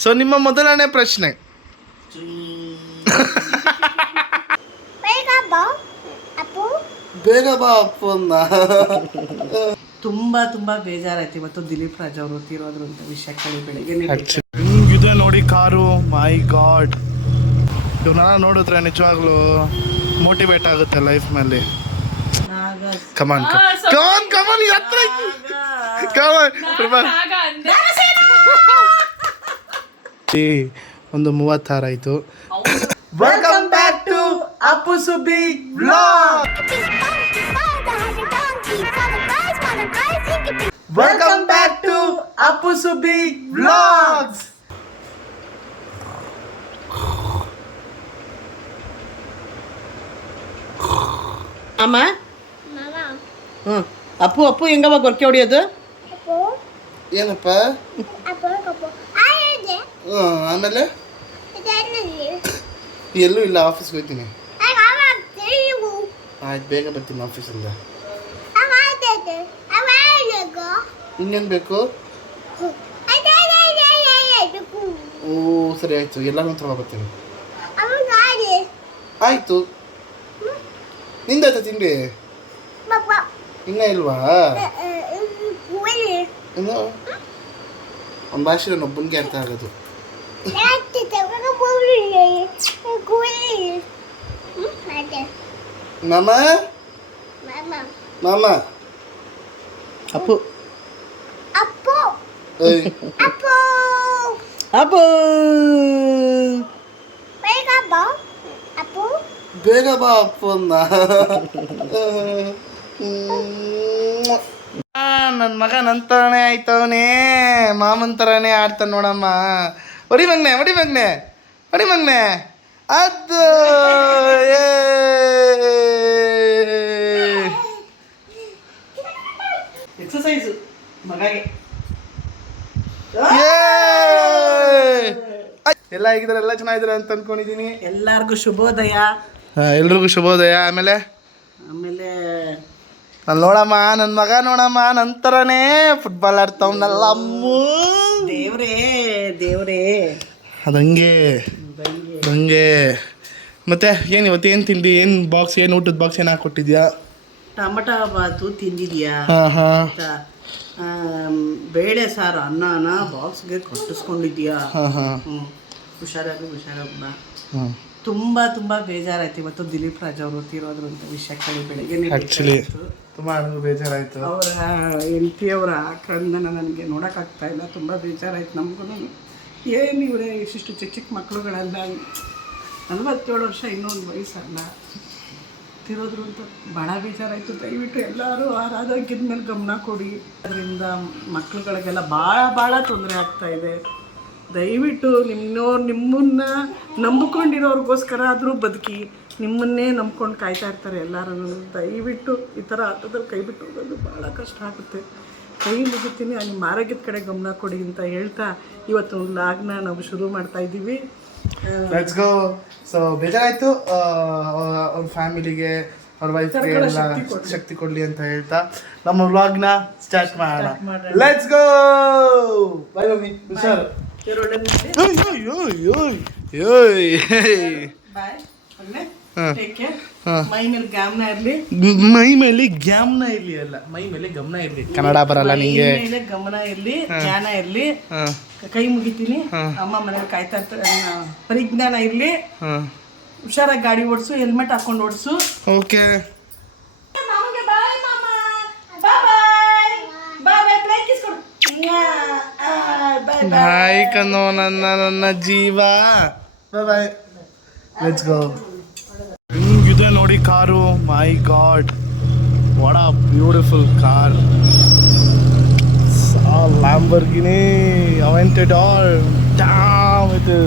So ನಿಮ್ಮ ಮೊದಲನೇ ಪ್ರಶ್ನೆ. ಬೇಗ ಬಾ ಅಪ್ಪು ಅಂದ. ತುಂಬಾ ಬೇಜಾರಾಯ್ತು ಇವತ್ತು ದಿಲೀಪ್ ರಾಜ್ ಅವರು ತೀರೋದ್ರು ಅಂತ ವಿಷಯ ಕೇಳಿ ಬೆಳಿಗ್ಗೆ. ಇದೆ ನೋಡಿ ಕಾರು, ಮೈ ಗಾಡ್. ಇವನ್ನ ನೋಡಿದ್ರೆ ನಿಜವಾಗ್ಲೂ ಮೋಟಿವೇಟ್ ಆಗುತ್ತೆ ಲೈಫ್ ನಲ್ಲಿ. ಕಮಾನ್ ಒಂದು 36 ಆಯ್ತು. Welcome back to Appu Subbi vlog. Welcome back to Appu Subbi vlogs. ಅಮ್ಮ ಅಪ್ಪು ಅಪ್ಪು ಹೆಂಗವ ಗೊರ್ಕೆ ಹೊಡಿಯೋದು? ಏನಪ್ಪ? ಆಮೇಲೆ ಎಲ್ಲೂ ಇಲ್ಲ, ಆಫೀಸ್ಗೆ ಹೋಗ್ತೀನಿ. ಆಯ್ತು, ಬೇಗ ಬರ್ತೀನಿ ಆಫೀಸಿಂದ. ಇನ್ನೇನು ಬೇಕು? ಓ ಸರಿ ಆಯ್ತು, ಎಲ್ಲಾನು ತಗೊಂಡು ಬರ್ತೀನಿ. ಆಯ್ತು, ನಿಂದಾಯ್ತಾ ತಿಂಡಿ? ಇನ್ನ ಇಲ್ವಾ? ಇನ್ನು ಒಂದು ಭಾಷೆ ಒಬ್ಬನಿಗೆ ಅರ್ಥ ಆಗೋದು. ಮಾಮ ಮಾಮ ಅಪ್ಪು ಅಪ್ಪು ಅಪ್ಪು ಬೇಗ ಬಾ ಅಪ್ಪು ಅಂದ. ನನ್ನ ಮಗ ನಂತರನೇ ಆಯ್ತವನೇ, ಮಾಮನ್ ಥರನೇ ಆಡ್ತಾನೆ ನೋಡಮ್ಮ. ಹೊಡಿ ಮಗ್ನೆ ಅದು. ಎಕ್ಸಸೈಸ್ ಮಗಗೆ. ಎಲ್ಲ ಹೇಗಿದ್ದಾರೆ? ಎಲ್ಲ ಚೆನ್ನಾಗಿದ್ದಾರೆ ಅಂತ ಅನ್ಕೊಂಡಿದ್ದೀನಿ. ಎಲ್ಲರಿಗೂ ಶುಭೋದಯ. ಎಲ್ರಿಗೂ ಶುಭೋದಯ. ಆಮೇಲೆ ನಾನು ನೋಡಮ್ಮ, ನನ್ನ ಮಗ ನೋಡಮ್ಮ ನಂತರನೇ ಫುಟ್ಬಾಲ್ ಆಡ್ತಾವನಲ್ಲ. ಅಮ್ಮು ದೇವ್ರೇ ಅದಂಗೆ ಮತ್ತೆ ಏನು ಇವತ್ತು ಏನು ತಿಂಡಿ? ಏನು ಬಾಕ್ಸ್, ಏನು ಊಟದ ಬಾಕ್ಸ್ ಏನು ಹಾಕೊಟ್ಟಿದ್ಯಾ? ಟಮಟ ಬಾತು ತಿಂದಿದ್ಯಾ? ಹಾಂ. ಬೇಳೆ ಸಾರು ಅನ್ನನ ಬಾಕ್ಸ್ಗೆ ಕಟ್ಟಿಸ್ಕೊಂಡಿದ್ಯಾ? ಹುಷಾರಾಗಮ್ಮ. ತುಂಬಾ ಬೇಜಾರಾಯ್ತು ಇವತ್ತು ದಿಲೀಪ್ ರಾಜ್ ಅವರು ತೀರೋದ್ರು ಅಂತ ವಿಷಯ ಕೇಳಿ ಬೆಳಿಗ್ಗೆ. ಆ್ಯಕ್ಚುಲಿ ತುಂಬ ನನಗೂ ಬೇಜಾರಾಯಿತು. ಅವರ ಹೆಂಡತಿ ಅವರ ಆಕ್ರಂದನ ನನಗೆ ನೋಡೋಕ್ಕಾಗ್ತಾ ಇಲ್ಲ. ತುಂಬ ಬೇಜಾರಾಯ್ತು ನಮಗೂ. ಏನು ಇವರೇ ಇಷ್ಟಿಷ್ಟು ಚಿಕ್ಕ ಮಕ್ಕಳುಗಳೆಲ್ಲ 47 ವರ್ಷ, ಇನ್ನೊಂದು ವಯಸ್ಸಲ್ಲ, ತಿರೋದ್ರು ಅಂತ ಭಾಳ ಬೇಜಾರಾಯಿತು. ದಯವಿಟ್ಟು ಎಲ್ಲರೂ ಆರೋಗ್ಯದ ಮೇಲೆ ಗಮನ ಕೊಡಿ. ಅದರಿಂದ ಮಕ್ಕಳುಗಳಿಗೆಲ್ಲ ಭಾಳ ತೊಂದರೆ ಆಗ್ತಾಯಿದೆ. ದಯವಿಟ್ಟು ನಿಮ್ಮನ್ನ ನಂಬಿಕೊಂಡಿರೋರಿಗೋಸ್ಕರ ಆದರೂ ಬದುಕಿ. ನಿಮ್ಮನ್ನೇ ನಂಬ್ಕೊಂಡು ಕಾಯ್ತಾ ಇರ್ತಾರೆ ಎಲ್ಲರೂ. ದಯವಿಟ್ಟು ಈ ಥರ ಆಟೋದಲ್ಲಿ ಕೈ ಬಿಟ್ಟು ಹೋಗೋದು ಭಾಳ ಕಷ್ಟ ಆಗುತ್ತೆ. ಕೈ ಮುಗಿತೀನಿ, ನಿಮ್ಮ ಆರೋಗ್ಯದ ಕಡೆ ಗಮನ ಕೊಡಿ ಅಂತ ಹೇಳ್ತಾ ಇವತ್ತು ಲಾಗ್ನ ನಾವು ಶುರು ಮಾಡ್ತಾ ಇದ್ದೀವಿ. Let's go. ಸೊ ಬೇಜಾರಾಯಿತು ಅವ್ರ ಫ್ಯಾಮಿಲಿಗೆ, ಅವ್ರ ವೈಫ್ಗೆ ಎಲ್ಲ ಶಕ್ತಿ ಕೊಡಲಿ ಅಂತ ಹೇಳ್ತಾ ನಮ್ಮ ವ್ಲಾಗ್ನ ಸ್ಟಾರ್ಟ್ ಮಾಡೋಣ. Let's go. ಬೈ ಮಮ್ಮಿ, ಹುಷಾರು. ಮೈ ಮೇಲೆ ಗಮನ ಇರಲಿ. ಅಲ್ಲ, ಮೈ ಮೇಲೆ ಗಮನ ಇರಲಿ. ಕನ್ನಡ ಬರಲ್ಲ ನಿಂಗೆ. ಗಮನ ಇರಲಿ, ಜ್ಞಾನ ಇರಲಿ. ಕೈ ಮುಗಿತೀನಿ. ಅಮ್ಮ ಮನೇಲಿ ಕಾಯ್ತಾ ಇರ್ತಾರೆ. ಪರಿಜ್ಞಾನ ಇರಲಿ. ಹುಷಾರಾಗಿ ಗಾಡಿ ಓಡಿಸು, ಹೆಲ್ಮೆಟ್ ಹಾಕೊಂಡು ಓಡಿಸು. ಓಕೆ. ಬಾಯ್ ಕನ್ನೋ ನನ್ನ ಜೀವ. ಬಾಯ್. Let's go. ಹಿಂಗಿದೆ ನೋಡಿ car, my god, what a beautiful car. Lamborghini Aventador. ಇದು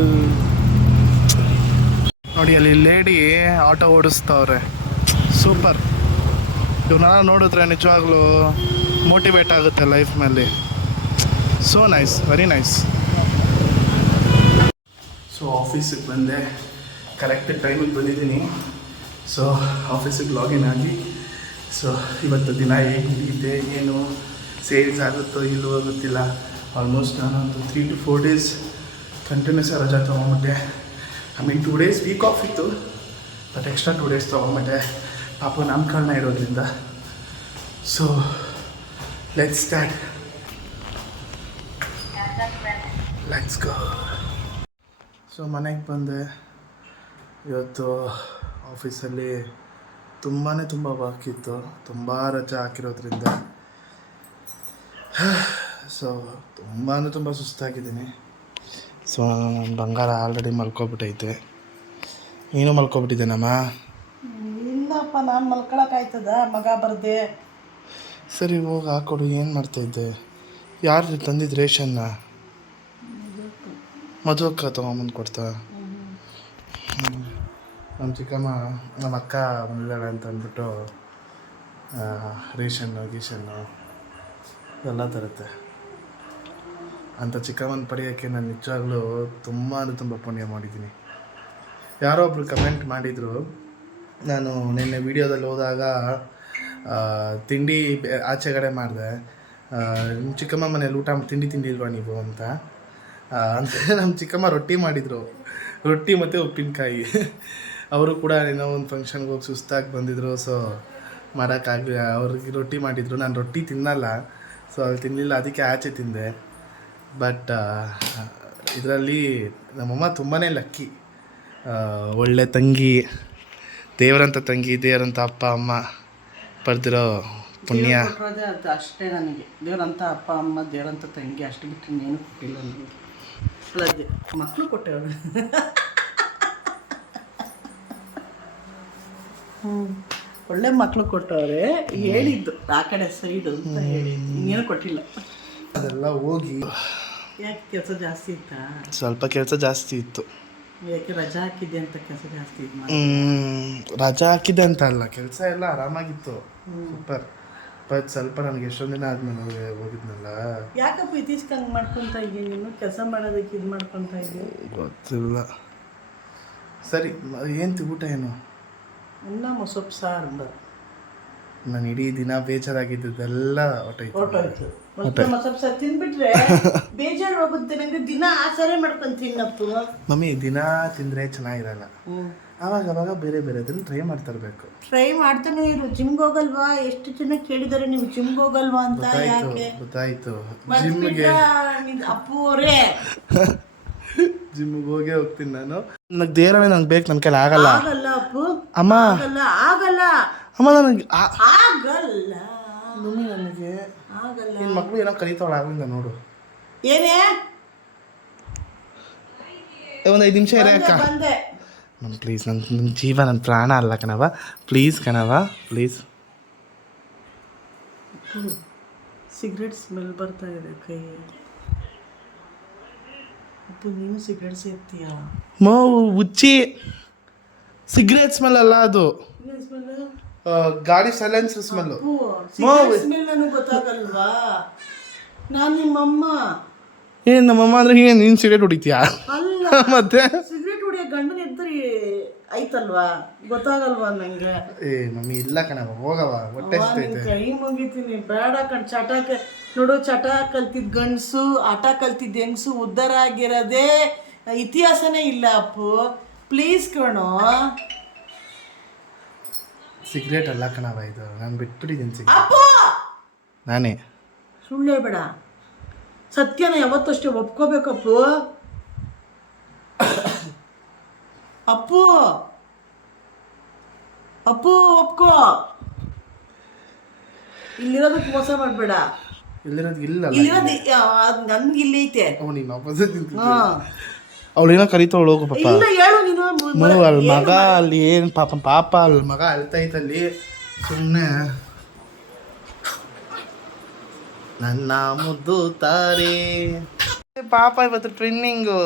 ನೋಡಿ, ಅಲ್ಲಿ ಲೇಡಿ ಆಟೋ ಓಡಿಸ್ತವ್ರೆ. ಸೂಪರ್. ಇವನ್ನ ನೋಡಿದ್ರೆ ನಿಜವಾಗ್ಲೂ ಮೋಟಿವೇಟ್ ಆಗುತ್ತೆ ಲೈಫ್ನಲ್ಲಿ. So nice, very nice. So ಆಫೀಸಿಗೆ ಬಂದೆ, ಕರೆಕ್ಟ್ ಟೈಮಿಗೆ ಬಂದಿದ್ದೀನಿ. ಸೊ ಆಫೀಸಿಗೆ ಲಾಗಿನ್ ಆಗಿ, ಸೊ ಇವತ್ತು ದಿನ ಹೇಗೆ ಮುಗಿಯುತ್ತೆ, ಏನು ಸೇಲ್ಸ್ ಆಗುತ್ತೋ ಇಲ್ಲವೋ ಗೊತ್ತಿಲ್ಲ. ಆಲ್ಮೋಸ್ಟ್ ನಾನೊಂದು 3 to 4 days ಕಂಟಿನ್ಯೂಸ್ ರಜಾ ತೊಗೊಂಬಿಟ್ಟೆ. I mean 2 days week off ಇತ್ತು, ಬಟ್ ಎಕ್ಸ್ಟ್ರಾ 2 days ತೊಗೊಂಬಿಟ್ಟೆ ಪಾಪ ನಾಮಕರಣ ಇರೋದ್ರಿಂದ. So let's start, let's go. So ಮನೆಗೆ ಬಂದೆ. ಇವತ್ತು ಆಫೀಸಲ್ಲಿ ತುಂಬ ವರ್ಕ್ ಇತ್ತು, ತುಂಬ ರಜೆ ಹಾಕಿರೋದ್ರಿಂದ. ಸೊ ತುಂಬ ಸುಸ್ತಾಗಿದ್ದೀನಿ. ಸೊ ನನ್ನ ಬಂಗಾರ ಆಲ್ರೆಡಿ ಮಲ್ಕೊಬಿಟ್ಟೈತೆ. ನೀನು ಮಲ್ಕೊಬಿಟ್ಟಿದ್ದೇನಮ್ಮ? ಇಲ್ಲಪ್ಪ, ನಾನು ಮಲ್ಕೊಳಕ್ಕಾಯ್ತದ? ಮಗ ಬರ್ದೆ. ಸರಿ ಹೋಗಿ ಹಾಕೊಡು. ಏನು ಮಾಡ್ತಾಯಿದ್ದೆ? ಯಾರು ತಂದಿದ್ದು ರೇಷನ್ನ? ಮದುವಕ್ಕ ತೊಗೊಂಬಂದು ಕೊಡ್ತಾ? ನಮ್ಮ ಚಿಕ್ಕಮ್ಮ ನಮ್ಮ ಅಕ್ಕ ಬಂದಿದ್ದಾಳೆ ಅಂತ ಅಂದ್ಬಿಟ್ಟು ರೇಷನ್ನು ಗೀಷನ್ನು ಎಲ್ಲ ತರುತ್ತೆ. ಅಂಥ ಚಿಕ್ಕಮ್ಮನ ಪಡೆಯೋಕ್ಕೆ ನಾನು ನಿಜವಾಗ್ಲೂ ತುಂಬ ಪುಣ್ಯ ಮಾಡಿದ್ದೀನಿ. ಯಾರೋ ಒಬ್ರು ಕಮೆಂಟ್ ಮಾಡಿದರು, ನಾನು ನಿನ್ನೆ ವೀಡಿಯೋದಲ್ಲಿ ಹೋದಾಗ ತಿಂಡಿ ಆಚೆಗಡೆ ಮಾಡಿದೆ, ನಿಮ್ಮ ಚಿಕ್ಕಮ್ಮ ಮನೇಲಿ ಊಟ ತಿಂಡಿ ಇಲ್ವಾ ನೀವು ಅಂತ. ಅಂದರೆ ನಮ್ಮ ಚಿಕ್ಕಮ್ಮ ರೊಟ್ಟಿ ಮಾಡಿದರು, ರೊಟ್ಟಿ ಮತ್ತು ಉಪ್ಪಿನಕಾಯಿ. ಅವರು ಕೂಡ ಏನೋ ಒಂದು ಫಂಕ್ಷನ್ಗೆ ಹೋಗಿ ಸುಸ್ತಾಗಿ ಬಂದಿದ್ದರು. ಸೊ ಮಾಡೋಕ್ಕಾಗಲಿ, ಅವ್ರಿಗೆ ರೊಟ್ಟಿ ಮಾಡಿದರು. ನಾನು ರೊಟ್ಟಿ ತಿನ್ನಲ್ಲ, ಸೊ ಅಲ್ಲಿ ತಿನ್ನಲಿಲ್ಲ, ಅದಕ್ಕೆ ಆಚೆ ತಿಂದೆ. ಬಟ್ ಇದರಲ್ಲಿ ನಮ್ಮಮ್ಮ ತುಂಬಾ ಲಕ್ಕಿ. ಒಳ್ಳೆ ತಂಗಿ, ದೇವರಂಥ ತಂಗಿ, ದೇವರಂಥ ಅಪ್ಪ ಅಮ್ಮ ಪಡೆದಿರೋ ಪುಣ್ಯ. ಅದು ಅಷ್ಟೇ ನನಗೆ. ದೇವರಂಥ ಅಪ್ಪ ಅಮ್ಮ, ದೇವರಂಥ ತಂಗಿ, ಅಷ್ಟು ಬಿಟ್ಟರೆ ಇನ್ನೇನು ಕೊಟ್ಟಿಲ್ಲ ನನಗೆ. ಅಲ್ಲದೆ ಮಕ್ಕಳು ಕೊಟ್ಟೆವಳು. ಒಳ್ಳೆ ಮಕ್ಕಳು ಕೊಟ್ಟವ್ರೆ. ಹೇಳಿದ್ದು ಆ ಕಡೆ ಸೈಡ್ ಅಂತ ಹೇಳಿದ್ದು, ಇನ್ನೇನು ಕೊಟ್ಟಿಲ್ಲ. ಅದೆಲ್ಲ ಹೋಗಿ ಯಾಕೆ ಕೆಲಸ ಜಾಸ್ತಿ ಇತ್ತಾ? ಸ್ವಲ್ಪ ಕೆಲಸ ಜಾಸ್ತಿ ಇತ್ತು. ಯಾಕೆ ರಜಾ ಹಾಕಿದ್ದೆ ಅಂತ ಕೆಲಸ ಜಾಸ್ತಿ ಇತ್ತು? ರಜಾ ಹಾಕಿದ್ದೆ ಅಂತ ಅಲ್ಲ, ಕೆಲಸ ಎಲ್ಲ ಆರಾಮಾಗಿತ್ತು, ಸೂಪರ್. ಬಟ್ ಸ್ವಲ್ಪ ನನಗೆ ಎಷ್ಟೊಂದು ದಿನ ಆದ್ಮೇಲೆ ಹೋಗಿದ್ನಲ್ಲ. ಯಾಕಪ್ಪ ಇತ್ತೀಚೆಗೆ ಹಂಗೆ ಮಾಡ್ಕೊತಾ ಇದ್ದೀನಿ? ನೀನು ಕೆಲಸ ಮಾಡೋದಕ್ಕೆ ಇದು ಮಾಡ್ಕೊತಾ ಇದ್ದೀನಿ? ಗೊತ್ತಿಲ್ಲ. ಸರಿ, ಏನು ಊಟ ಏನು? ಅನ್ನ ಮೊಸೊಪ್ಪು ಸಾರು. ನಾನು ಇಡೀ ದಿನ ಬೇಜಾರಾಗಿದ್ದೆಲ್ಲ ಹೊಟ್ಟೋಯ್ತು. ಮೊಸೊಪ್ಪು ಸಾರು ತಿಂದ್ಬಿಟ್ರೆ ಬೇಜಾರು ಹೋಗುತ್ತೆ ನನಗೆ. ದಿನ ಆ ಸಾರೇ ಮಾಡ್ಕೊಂಡು ತಿನ್ನಪ್ಪು. ಮಮ್ಮಿ ದಿನ ತಿಂದರೆ ಚೆನ್ನಾಗಿರಲ್ಲ, ಆವಾಗ ಬೇರೆ ಅದನ್ನು ಟ್ರೈ ಮಾಡ್ತಾ ಇರಬೇಕು. ಟ್ರೈ ಮಾಡ್ತಾನೆ ಇರು. ಜಿಮ್ಗೆ ಹೋಗಲ್ವಾ? ಎಷ್ಟು ಜನ ಕೇಳಿದಾರೆ ನೀವು ಜಿಮ್ಗೆ ಹೋಗಲ್ವಾ ಅಂತ. ಯಾಕೆ? ಗೊತ್ತಾಯ್ತು, ಜಿಮ್ಗೆ ಅಪ್ಪು ಅವರೇ ಜಿಮ್ಗೆ ಹೋಗ್ತೀನಿ ನಾನು. ನನಗೆ ದೇವರೇ ನಂಗೆ ಬೇಕು, ನನ್ನ ಕೈಲಿ ಆಗಲ್ಲ. ಆಗಲ್ಲ ಅಪ್ಪು, ಅಮ್ಮ ಆಗಲ್ಲ ಅಮ್ಮ, ನನಗೆ ಆಗಲ್ಲ. ಮಮ್ಮಿ ನನಗೆ ಆಗಲ್ಲ. ನಿನ್ನ ಮಕ್ಕಳು ಏನೋ ಕರೀತಾವಳ ಆಗ್ಲಿಂದ ನೋಡು. ಏನೇ? ಒಂದು 5 ನಿಮಿಷ ಇರೇ ಅಕ್ಕ. ಬಂದೆ. ನನ್ನ ಪ್ಲೀಸ್, ನನ್ನ ಜೀವ, ನನ್ನ ಪ್ರಾಣ ಅಲ್ಲ ಕಣವ, ಪ್ಲೀಸ್ ಕಣವ, ಪ್ಲೀಸ್. ಸಿಗರೇಟ್ ಸ್ಮೆಲ್ ಬರ್ತಾ ಇದೆ ಕೈ. ಅಪ್ಪು ನೀನು ಸಿಗರೇಟ್ ಸೇರ್ತೀಯಾ? ಹುಚ್ಚಿ, ಸಿಗರೇಟ್ ಸ್ಮೆಲ್ ಅಲ್ಲ ಅದು, ಗಾಡಿ ಸೈಲೆನ್ಸರ್ ಸ್ಮೆಲ್ಲು. ಸ್ಮೆಲ್ ನನಗೆ ಗೊತ್ತಾಗಲ್ವಾ? ನಾನು ನಿಮ್ಮಮ್ಮ. ಏನು ನಮ್ಮಮ್ಮ ಅಂದ್ರೆ ಹೀಗೆ ನೀನು ಸಿಗರೇಟ್ ಹೊಡಿತೀಯಾ? ಅಲ್ಲ, ಮತ್ತೆ ಸಿಗರೇಟ್ ಹೊಡಿಯೋ ಗಂಡನ ಇದ್ದರೆ ಐತಲ್ವಾ, ಗೊತ್ತಾಗಲ್ವಾ ನಂಗೆ? ಮಮ್ಮಿ ಇಲ್ಲ ಕಣವ, ಹೋಗವ, ಹೊಟ್ಟೆ ಹಸಿತೈತೆ. ಕೈ ಮುಗಿತೀನಿ, ಬೇಡ ಕಣ್. ನೋಡು, ಚಟ ಕಲ್ತಿದ್ ಗಂಡಸು, ಆಟ ಕಲ್ತಿದ್ ಹೆಂಗಸು ಉದ್ಧಾರ ಆಗಿರೋದೇ ಇತಿಹಾಸನೇ ಇಲ್ಲ ಅಪ್ಪು. ಪ್ಲೀಸ್ ಕಣೋ. ಸಿಗರೇಟ್ ಅಲ್ಲ ಕಣವ ಇದು, ನಾನು ಬಿಟ್ಬಿಟ್ಟಿದ್ದೀನಿ ಸಿಗರೇಟ್. ಅಪ್ಪು, ನಾನೇ ಸುಳ್ಳೇ ಬೇಡ, ಸತ್ಯನ ಯಾವತ್ತಷ್ಟೇ ಒಪ್ಕೋಬೇಕಪ್ಪು. ಅಪ್ಪು ಅಪ್ಪು ಒಪ್ಕೋ. ಇಲ್ಲಿರೋದಕ್ಕೆ ಮೋಸ ಮಾಡಬೇಡ. ಇಲ್ಲಿರೋದು ಇಲ್ಲ, ಇಲ್ಲಿರೋದು ನನ್ಗೆ ಇಲ್ಲಿ ಐತೆ. ನೀನು ಆಪೋಸಿಟ್ ಅವಳು ಏನೋ ಕರಿತಾವಳು, ಹೋಗು ಪಾಪ. ಇಲ್ಲ ಹೇಳು ನೀನು. ಅಲ್ಲಿ ಮಗ, ಅಲ್ಲಿ ಏನು ಪಾಪ ಅಲ್ಲಿ ಮಗ ಅಳ್ತೈತಲ್ಲಿ. ಸುಮ್ಮನೆ ನನ್ನ ಮುದ್ದು ತಾರೆ ಪಾಪ ಇವತ್ತು trending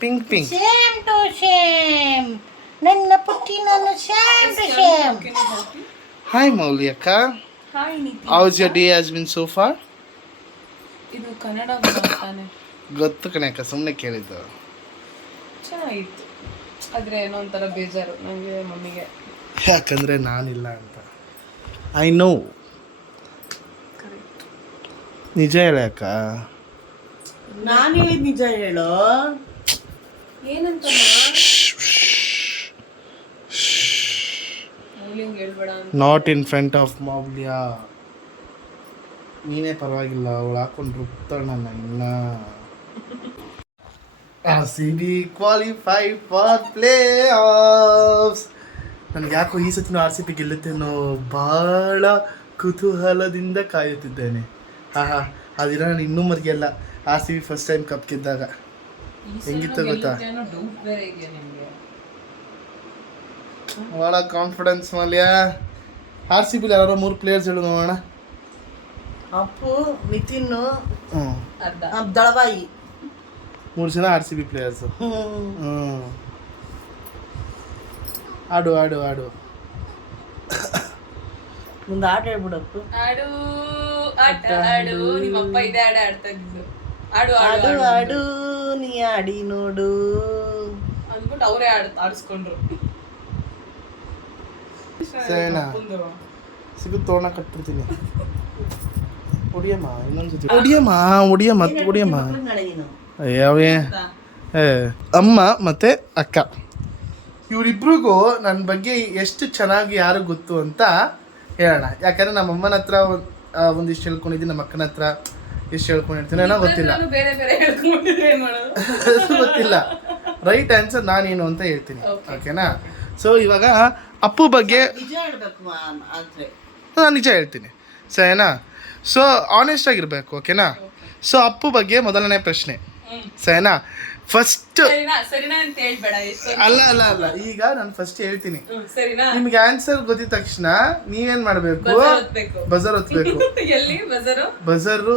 pink. Same to same ನನ್ನ ಪುಟ್ಟಿ, ನಾನು same to same. Hi Mouli ಅಕ್ಕ. Hi Neethi. How's your day has been so far? ಇದು ಕನ್ನಡ ಗೊತ್ತಾನೆ. ಗೊತ್ತು ಕಣೆ ಅಕ್ಕ, ಸುಮ್ಮನೆ ಕೇಳಿದ್ದು. ಚೆನ್ನಾಗಿತ್ತು, ಆದರೆ ಏನೋ ಒಂಥರ ಬೇಜಾರು ನನಗೆ, ಮಮ್ಮಿಗೆ. ಯಾಕಂದರೆ ನಾನಿಲ್ಲ ಅಂತ. I know. ನಿಜ ಹೇಳ ಅಕ್ಕ. ನಾನು ಹೇಳಿದ ನಿಜ ಹೇಳು. ಏನಂತ ಮೌಲಿಂಗ್ ಹೇಳ್ಬೇಡ ಅಂತ. ನಾಟ್ ಇನ್ ಫ್ರಂಟ್ ಆಫ್ ಮೌಲ್ಯ. ನೀನೇ ಪರವಾಗಿಲ್ಲ, ಅವಳು ಹಾಕೊಂಡು ರುಬ್ತಾಳ ನನ್ನ ಇನ್ನ. RCB qualified for play offs. ನನಗೆ ಯಾಕೋ ಈ ಸತಿನೂ RCB ಗೆಲ್ಲುತ್ತೆ ಅನ್ನೋ ಭಾಳ ಕುತೂಹಲದಿಂದ ಕಾಯುತ್ತಿದ್ದೇನೆ. ಹಾ ಆ ದಿನ ನಾನು ಇನ್ನೂ ಮರ್ಗೆಲ್ಲ RCB ಫಸ್ಟ್ ಟೈಮ್ ಕಪ್ ಗೆದ್ದಾಗ ಹೆಂಗಿತ್ತು ಗೊತ್ತಾ? ಡೌಟ್ ಬೇರೆ ಇದೆಯಾ ನಿಮಗೆ? ಭಾಳ ಕಾನ್ಫಿಡೆನ್ಸ್ ಮಲ್ಯ. RCB ಯಾರೋ 3 ಪ್ಲೇಯರ್ಸ್ ಹೇಳು ನೋಡೋಣ. ಅಪ್ಪು, ನಿತಿನ್, ಅರ್ಧ ದಳವಾಯಿ, 3 ಜನ RCB ಪ್ಲೇಯರ್ಸು. ಆಡು ಆಡು ಆಡು. ಮುಂದೆ ಆಟ ಹೇಳ್ಬಿಡಪ್ಪು. ಆಡು ಆಟ ಆಡು. ನಿಮ್ಮಪ್ಪ ಇದೇ ಆಡ ಆಡ್ತಾ ಇದ್ದು. ಆಡು ಆಡು ಆಡು ಆಡು ನೀ ಆಡಿ ನೋಡು ಅಂದ್ಬಿಟ್ಟು ಅವರೇ ಆಡಿಸ್ಕೊಂಡ್ರು. ಸರಿನಾ? ಸಿಗು ತೋರಣ ಕಟ್ಬಿಡ್ತೀನಿ. ಹೊಡಿಯಮ್ಮ ಇನ್ನೊಂದ್ಸತಿ. ಹೊಡಿಯಮ್ಮ ಹೊಡಿಯಮ್ಮ ಹೊಡಿಯಮ್ಮ. ಯಾವೇ ಅಮ್ಮ ಮತ್ತೆ ಅಕ್ಕ ಇವರಿಬ್ರಿಗೂ ನನ್ನ ಬಗ್ಗೆ ಎಷ್ಟು ಚೆನ್ನಾಗಿ ಯಾರು ಗೊತ್ತು ಅಂತ ಹೇಳೋಣ. ಯಾಕಂದ್ರೆ ನಮ್ಮ ಅಮ್ಮನ ಹತ್ರ ಒಂದಿಷ್ಟು ಹೇಳ್ಕೊಂಡಿದ್ದೀನಿ, ನಮ್ಮ ಅಕ್ಕನ ಹತ್ರ ಎಷ್ಟು ಹೇಳ್ಕೊಂಡಿರ್ತೀನಿ ಏನೋ ಗೊತ್ತಿಲ್ಲ. ಬೇರೆ ಬೇರೆ ಹೇಳ್ಕೊಂಡಿದ್ರೆ ಏನ್ ಮಾಡೋದು ಗೊತ್ತಿಲ್ಲ. ರೈಟ್ ಆನ್ಸರ್ ನಾನೇನು ಅಂತ ಹೇಳ್ತೀನಿ. ಓಕೆನಾ? ಸೊ ಇವಾಗ ಅಪ್ಪು ಬಗ್ಗೆ ನಿಜ ಹೇಳ್ಬೇಕು ಆದ್ರೆ ನಾನು ನಿಜ ಹೇಳ್ತೀನಿ, ಸರಿನಾ? ಸೊ ಆನೆಸ್ಟ್ ಆಗಿರ್ಬೇಕು. ಓಕೆನಾ? ಸೊ ಅಪ್ಪು ಬಗ್ಗೆ ಮೊದಲನೇ ಪ್ರಶ್ನೆ, ಸರಿನಾ? ಫಸ್ಟ್ ಸರಿನಾ ಅಂತ ಹೇಳ್ಬೇಡ. ಅಲ್ಲ ಅಲ್ಲ ಅಲ್ಲ ಈಗ ನಾನು ಫಸ್ಟ್ ಹೇಳ್ತೀನಿ. ಸರಿನಾ? ನಿಮ್ಗೆ ಆನ್ಸರ್ ಗೊತ್ತಿದ ತಕ್ಷಣ ನೀವೇನ್ ಮಾಡ್ಬೇಕು? ಬಜರ್ ಹೊತ್ಬೇಕು. ಎಲ್ಲಿ ಬಜರು? ಬಜರು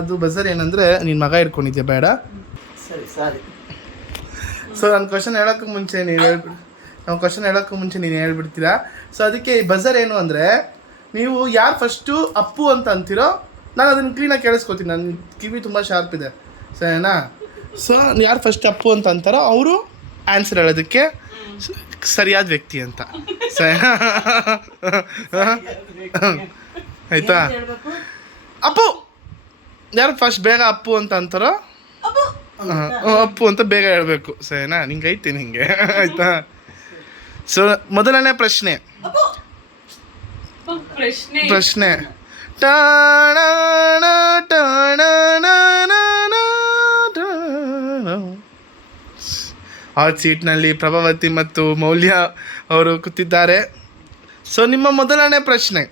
ಅದು ಬಜರ್ ಏನಂದ್ರೆ ನಿನ್ ಮಗ ಇಟ್ಕೊಂಡಿದ್ಯಾ ಬೇಡ. ಸರಿ ಸಾರಿ. ಸೊ ನನ್ನ ಕ್ವಶನ್ ಹೇಳೋಕ್ಕೂ ಮುಂಚೆ ನೀನು ಹೇಳ್ಬಿಡ್ತೀರಾ. ಸೊ ಅದಕ್ಕೆ ಈ ಬಜರ್ ಏನು ಅಂದರೆ, ನೀವು ಯಾರು ಫಸ್ಟು ಅಪ್ಪು ಅಂತ ಅಂತೀರೋ ನಾನು ಅದನ್ನು ಕ್ಲೀನಾಗಿ ಕೇಳಿಸ್ಕೊತೀನಿ. ನನ್ನ ಕಿವಿ ತುಂಬ ಶಾರ್ಪ್ ಇದೆ, ಸರಿನಾ? ಸೊ ಯಾರು ಫಸ್ಟ್ ಅಪ್ಪು ಅಂತ ಅಂತಾರೋ ಅವರು ಆನ್ಸರ್ ಹೇಳೋದಕ್ಕೆ ಸರಿಯಾದ ವ್ಯಕ್ತಿ ಅಂತ, ಸರಿನಾ? ಆಯಿತಾ? ಅಪ್ಪು ಯಾರು ಫಸ್ಟ್ ಬೇಗ ಅಪ್ಪು ಅಂತ ಅಂತಾರೋ ಅಪ್ಪು ಅಂತ ಬೇಗ ಹೇಳಬೇಕು, ಸರಿನಾ? ನಿಂಗೆ ಐತಿ ನಿಂಗೆ, ಆಯಿತಾ? ಸೊ ಮೊದಲನೇ ಪ್ರಶ್ನೆ ಹಾಟ್ ಸೀಟ್ನಲ್ಲಿ ಪ್ರಭಾವತಿ ಮತ್ತು ಮೌಲ್ಯ ಅವರು ಕೂತಿದ್ದಾರೆ. ಸೊ ನಿಮ್ಮ ಮೊದಲನೇ ಪ್ರಶ್ನೆ,